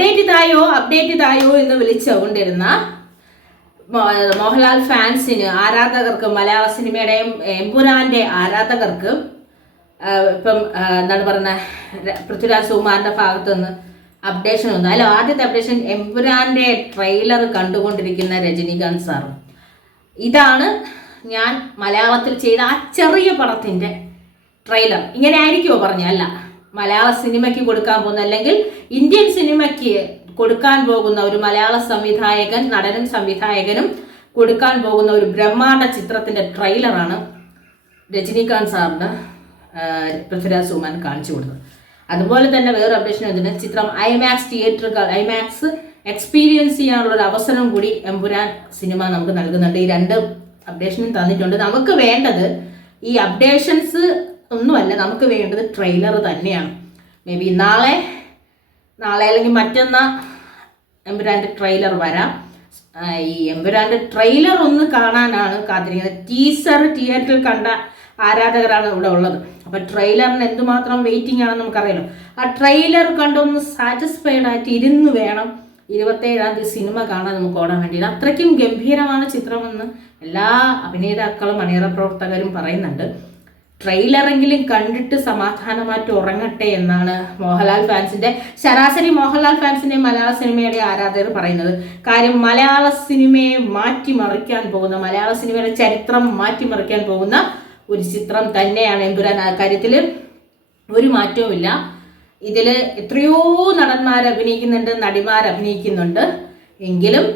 Update തായോ എന്ന് വിളിച്ചുകൊണ്ടിരുന്ന മോഹൻലാൽ ഫാൻസിന്, ആരാധകർക്ക്, മലയാള സിനിമയുടെയും എമ്പുരാന്റെ ആരാധകർക്ക് ഇപ്പം എന്താണ് പറയുന്നത്, പൃഥ്വിരാജ് സുകുമാരന്റെ ഭാഗത്തു നിന്ന് അപ്ഡേഷൻ വന്നു. അതിൽ ആദ്യത്തെ അപ്ഡേഷൻ എമ്പുരാന്റെ ട്രെയിലർ കണ്ടുകൊണ്ടിരിക്കുന്ന രജനീകാന്ത് സാറും, ഇതാണ് ഞാൻ മലയാളത്തിൽ ചെയ്ത ആ ചെറിയ പടത്തിന്റെ ട്രെയിലർ. ഇങ്ങനെ ആയിരിക്കുമോ പറഞ്ഞല്ല, മലയാള സിനിമയ്ക്ക് കൊടുക്കാൻ പോകുന്ന, അല്ലെങ്കിൽ ഇന്ത്യൻ സിനിമയ്ക്ക് കൊടുക്കാൻ പോകുന്ന ഒരു മലയാള സംവിധായകൻ, നടനും സംവിധായകനും കൊടുക്കാൻ പോകുന്ന ഒരു ബ്രഹ്മാണ്ഡ ചിത്രത്തിന്റെ ട്രെയിലറാണ് രജനീകാന്ത് സാറിന് പൃഥ്വിരാജ് സുകുമാരൻ കാണിച്ചു കൊടുത്തത്. അതുപോലെ തന്നെ വേറെ അപ്ഡേഷൻ ഇതിന് ചിത്രം ഐമാക്സ് എക്സ്പീരിയൻസ് ചെയ്യാനുള്ള ഒരു അവസരം കൂടി എമ്പുരാൻ സിനിമ നമുക്ക് നൽകുന്നുണ്ട്. ഈ രണ്ട് അപ്ഡേഷനും തന്നിട്ടുണ്ട്. നമുക്ക് വേണ്ടത് ഈ അപ്ഡേഷൻസ് ഒന്നുമല്ല, നമുക്ക് വേണ്ടത് ട്രെയിലർ തന്നെയാണ്. മേ ബി നാളെ അല്ലെങ്കിൽ മറ്റന്നാൾ എമ്പുരാൻ്റെ ട്രെയിലർ വരാം. ഈ എമ്പുരാൻ്റെ ട്രെയിലർ ഒന്ന് കാണാനാണ് കാത്തിരിക്കുന്നത്. ടീസർ തിയേറ്ററിൽ കണ്ട ആരാധകരാണ് ഇവിടെ ഉള്ളത്. അപ്പം ട്രെയിലറിന് എന്തുമാത്രം വെയിറ്റിംഗ് ആണെന്ന് നമുക്കറിയാലോ. ആ ട്രെയിലർ കണ്ടൊന്ന് സാറ്റിസ്ഫൈഡ് ആയിട്ട് ഇരുന്ന് വേണം 27-ാം തീയതി സിനിമ കാണാൻ നമുക്ക് ഓടാൻ വേണ്ടിയത്. അത്രയ്ക്കും ഗംഭീരമാണ് ചിത്രമെന്ന് എല്ലാ അഭിനേതാക്കളും അണിയറ പ്രവർത്തകരും പറയുന്നുണ്ട്. ട്രെയിലറെങ്കിലും കണ്ടിട്ട് സമാധാനമായിട്ട് ഉറങ്ങട്ടെ എന്നാണ് ശരാശരി മോഹൻലാൽ ഫാൻസിന്റെ മലയാള സിനിമയുടെ ആരാധകർ പറയുന്നത്. കാര്യം മലയാള സിനിമയെ മാറ്റിമറിക്കാൻ പോകുന്ന, മലയാള സിനിമയുടെ ചരിത്രം മാറ്റിമറിക്കാൻ പോകുന്ന ഒരു ചിത്രം തന്നെയാണ് എമ്പുരാൻ. ആ കാര്യത്തിൽ ഒരു മാറ്റവുമില്ല. ഇതിൽ എത്രയോ നടന്മാർ അഭിനയിക്കുന്നുണ്ട്, നടിമാർ അഭിനയിക്കുന്നുണ്ട്. എങ്കിലും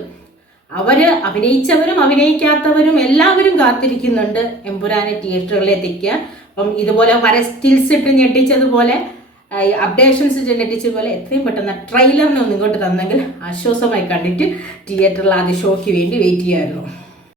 അവര് അഭിനയിച്ചവരും അഭിനയിക്കാത്തവരും എല്ലാവരും കാത്തിരിക്കുന്നുണ്ട് എമ്പുരാനെ തിയേറ്ററുകളിൽ എത്തിക്കാൻ. അപ്പം ഇതുപോലെ സ്റ്റിൽസ് ഇട്ട് ഞെട്ടിച്ചതുപോലെ, അപ്ഡേഷൻസ് ഞെട്ടിച്ചതുപോലെ എത്രയും പെട്ടെന്ന് ട്രെയിലറിനെ ഒന്ന് ഇങ്ങോട്ട് തന്നെങ്കിൽ ആശ്വാസമായി കണ്ടിട്ട് തിയേറ്ററിൽ ആദ്യ ഷോയ്ക്ക് വേണ്ടി വെയിറ്റ് ചെയ്യാമായിരുന്നു.